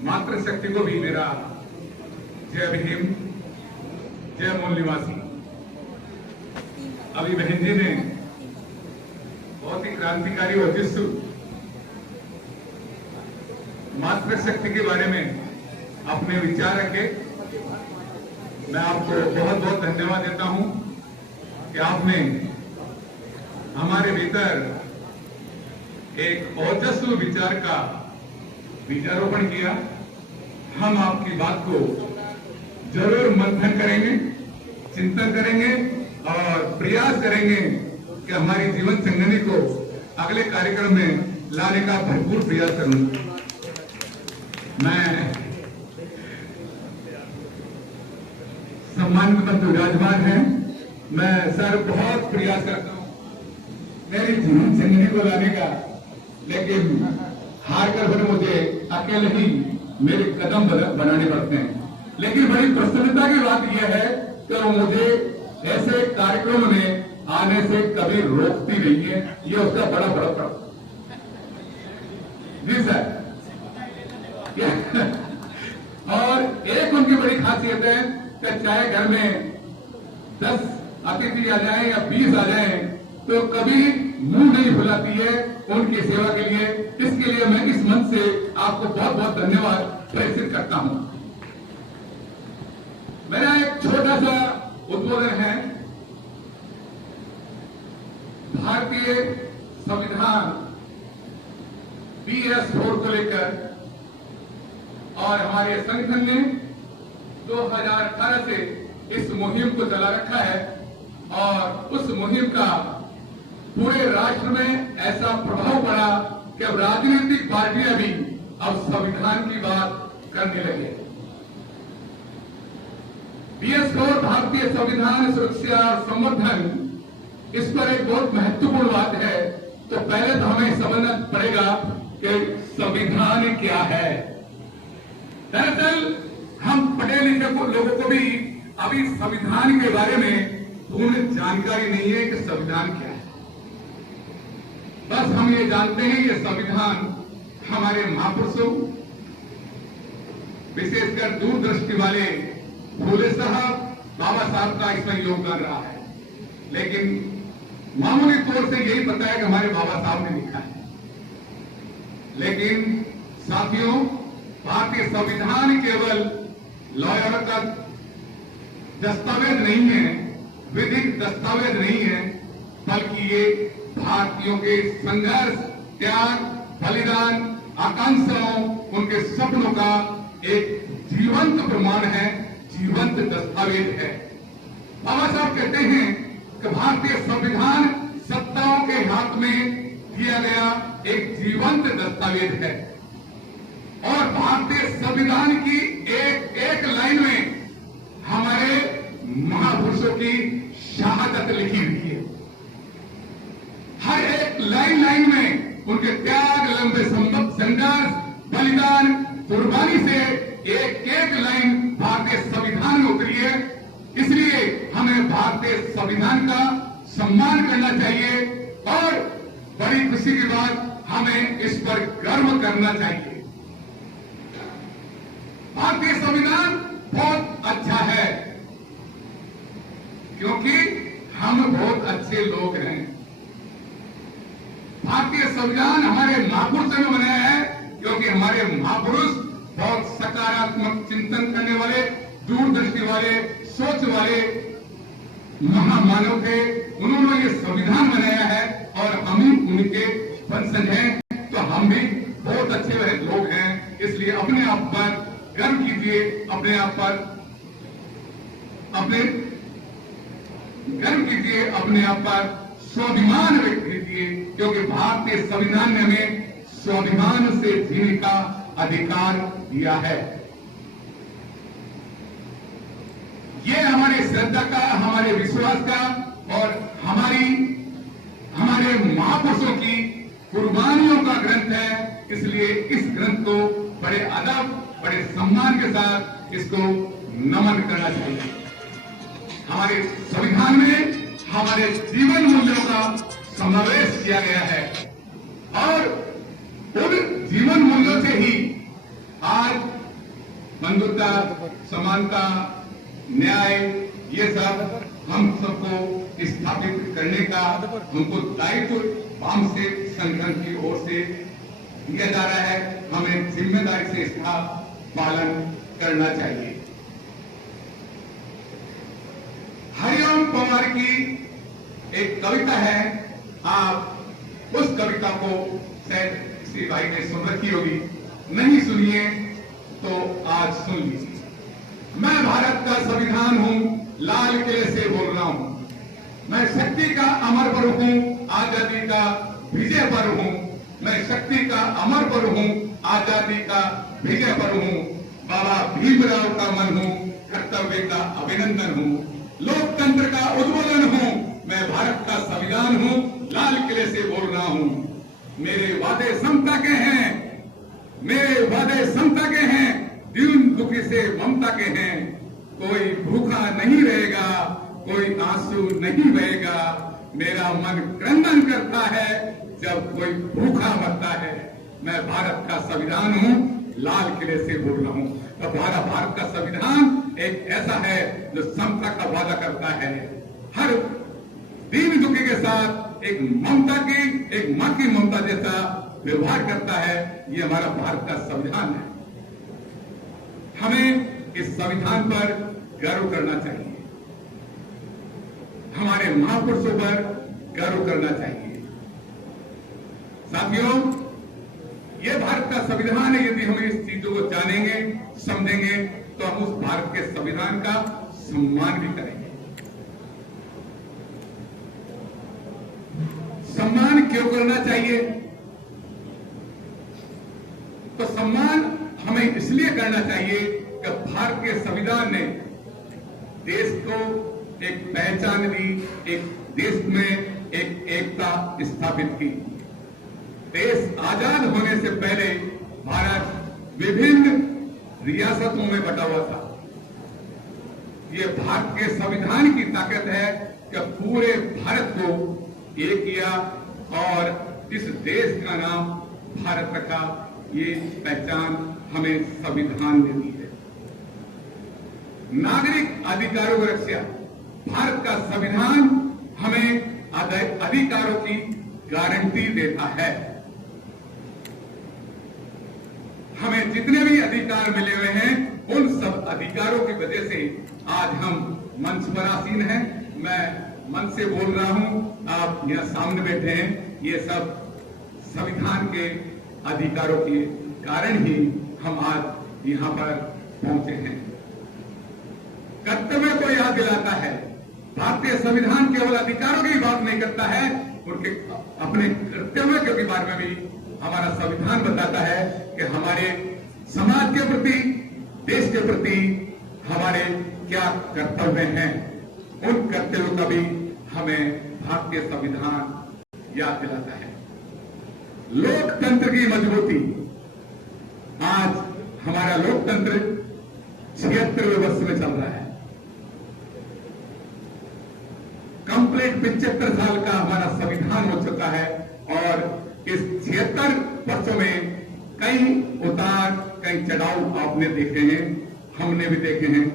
मातृशक्ति को भी मेरा जय भीम, जय मूल निवासी। अभी बहन जी ने बहुत ही क्रांतिकारी वर्चस्व मातृशक्ति के बारे में अपने विचार रखे। मैं आपको बहुत बहुत धन्यवाद देता हूं कि आपने हमारे भीतर एक ओजस्वी विचार का बीजारोपण किया। हम आपकी बात को जरूर मंथन करेंगे, चिंतन करेंगे और प्रयास करेंगे कि हमारी जीवन संगनी को अगले कार्यक्रम में लाने का भरपूर प्रयास करूंगा। मैं सम्मानित मंत्री विराजमान है, मैं सर बहुत प्रयास करता हूं मेरी जीवन संगनी को लाने का, लेकिन हार कर फिर मुझे अकेले ही मेरे कदम बनाने पड़ते हैं। लेकिन बड़ी प्रसन्नता की बात यह है कि मुझे ऐसे कार्यक्रम में आने से कभी रोकती नहीं है, ये उसका बड़ा बड़ा जी सर। और एक उनकी बड़ी खासियत है कि चाहे घर में 10 अतिथि आ जाएं या 20 आ जाएं तो कभी मुंह नहीं फुलाती है उनकी सेवा के लिए। इसके लिए मैं इस मंच से आपको बहुत बहुत धन्यवाद प्रेषित करता हूं। मेरा एक छोटा सा उद्बोधन है। भारतीय संविधान BS4 को लेकर और हमारे संगठन ने 2018 से इस मुहिम को चला रखा है और उस मुहिम का पूरे राष्ट्र में ऐसा प्रभाव पड़ा कि अब राजनीतिक पार्टियां भी अब संविधान की बात करने लगे। BS4 भारतीय संविधान सुरक्षा और संवर्धन, इस पर एक बहुत महत्वपूर्ण बात है। तो पहले तो हमें समझना पड़ेगा कि संविधान क्या है। दरअसल हम पढ़े लिखे लोगों को भी अभी संविधान के बारे में पूर्ण जानकारी नहीं है कि संविधान क्या है। बस हम ये जानते हैं कि संविधान हमारे महापुरुषों, विशेषकर दूरदृष्टि वाले फूले साहब, बाबा साहब का इसमें योगदान रहा है। लेकिन मामूली तौर से यही पता है कि हमारे बाबा साहब ने लिखा है। लेकिन साथियों, भारतीय संविधान केवल लॉयर का दस्तावेज नहीं है, विधिक दस्तावेज नहीं है, बल्कि ये भारतीयों के संघर्ष, त्याग, बलिदान, आकांक्षाओं, उनके सपनों का एक जीवंत प्रमाण है, जीवंत दस्तावेज है। बाबा साहब कहते हैं कि भारतीय संविधान सत्ताओं के हाथ में दिया गया एक जीवंत दस्तावेज है और भारतीय संविधान की एक एक लाइन में हमारे महापुरुषों की शहादत लिखी हुई है। हर एक लाइन लाइन में उनके त्याग, लंबे संघर्ष, बलिदान, कुर्बानी से एक एक लाइन भारतीय संविधान में उतरी है। इसलिए हमें भारतीय संविधान का सम्मान करना चाहिए और बड़ी खुशी की बात, हमें इस पर गर्व करना चाहिए। भारतीय संविधान बहुत अच्छा है क्योंकि हम बहुत अच्छे लोग हैं। भारतीय संविधान हमारे महापुरुषों ने बनाया है क्योंकि हमारे महापुरुष बहुत सकारात्मक चिंतन करने वाले, दूरदृष्टि वाले, सोच वाले महामानव थे। उन्होंने ये संविधान बनाया है और हम ही उनके वंशज हैं, तो हम भी बहुत अच्छे लोग हैं। इसलिए अपने आप पर गर्व कीजिए, अपने आप पर गर्व कीजिए, अपने आप पर स्वाभिमान व्यक्त कीजिए, क्योंकि भारतीय संविधान ने हमें स्वाभिमान से जीने का अधिकार दिया है। ये हमारे श्रद्धा का, हमारे विश्वास का और हमारे महापुरुषों की कुर्बानियों का ग्रंथ है। इसलिए इस ग्रंथ को बड़े अदब, बड़े सम्मान के साथ इसको नमन करना चाहिए। हमारे संविधान में हमारे जीवन मूल्यों का समावेश किया गया है और उन जीवन मूल्यों से ही आज बंधुता, समानता, न्याय, ये सब हम सबको स्थापित करने का हमको दायित्व वामसे संगठन की ओर से दिया जा रहा है। हमें जिम्मेदारी से इसका पालन करना चाहिए। हरिओम पवार की एक कविता है, आप उस कविता को शायद श्री भाई ने सुन रखी होगी, नहीं सुनिए तो आज सुन लीजिए। मैं भारत का संविधान हूं, लाल किले से बोल रहा हूं। मैं शक्ति का अमर पर्व हूं, आजादी का विजय पर्व हूं। मैं शक्ति का अमर पर्व हूं, आजादी का विजय पर्व हूं। बाबा भीमराव का मन हूं, कर्तव्य का अभिनंदन हूं। लोकतंत्र का उद्बोधन हूं, मैं भारत का संविधान हूं, लाल किले से बोल रहा हूं। मेरे वादे समता के हैं, मेरे वादे समता के हैं, दीन दुखी से ममता के हैं। कोई भूखा नहीं रहेगा, कोई आंसू नहीं बहेगा। मेरा मन क्रंदन करता है जब कोई भूखा मरता है। मैं भारत का संविधान हूं, लाल किले से बोल रहा हूं। तो हमारा भारत का संविधान एक ऐसा है जो समता का वादा करता है, हर दीन दुखी के साथ एक ममता की, एक मां की ममता जैसा व्यवहार करता है। ये हमारा भारत का संविधान है। हमें इस संविधान पर गर्व करना चाहिए, हमारे महापुरुषों पर गर्व करना चाहिए। साथियों, ये भारत का संविधान है। यदि हम इस चीजों को जानेंगे, समझेंगे, तो हम उस भारत के संविधान का सम्मान भी करेंगे। सम्मान क्यों करना चाहिए? तो सम्मान हमें इसलिए करना चाहिए कि भारत के संविधान ने देश को एक पहचान दी, एक देश में एक एकता स्थापित की। देश आजाद होने से पहले भारत विभिन्न रियासतों में बटा हुआ था। ये भारत के संविधान की ताकत है कि पूरे भारत को एक किया और इस देश का नाम भारत रखा। ये पहचान हमें संविधान ने दी है। नागरिक अधिकारों की रक्षा, भारत का संविधान हमें अधिकारों की गारंटी देता है। हमें जितने भी अधिकार मिले हुए हैं, उन सब अधिकारों की वजह से आज हम मंच पर आसीन हैं। मैं मंच से बोल रहा हूं, आप यहां सामने बैठे हैं। ये सब संविधान के अधिकारों के कारण ही हम आज यहां पर पहुंचे हैं। कर्तव्य को याद दिलाता है। भारतीय संविधान केवल अधिकारों की बात नहीं करता है, उनके अपने कर्तव्य के बारे में भी हमारा संविधान बताता है कि हमारे समाज के प्रति, देश के प्रति हमारे क्या कर्तव्य हैं। उन कर्तव्यों का भी हमें भारतीय संविधान याद दिलाता है। लोकतंत्र की मजबूती, आज हमारा लोकतंत्र 76वें वर्ष में चल रहा है। कंप्लीट 75 साल का हमारा संविधान हो चुका है और इस 76 वर्षों में कई उतार, कई चढ़ाव आपने देखे हैं, हमने भी देखे हैं।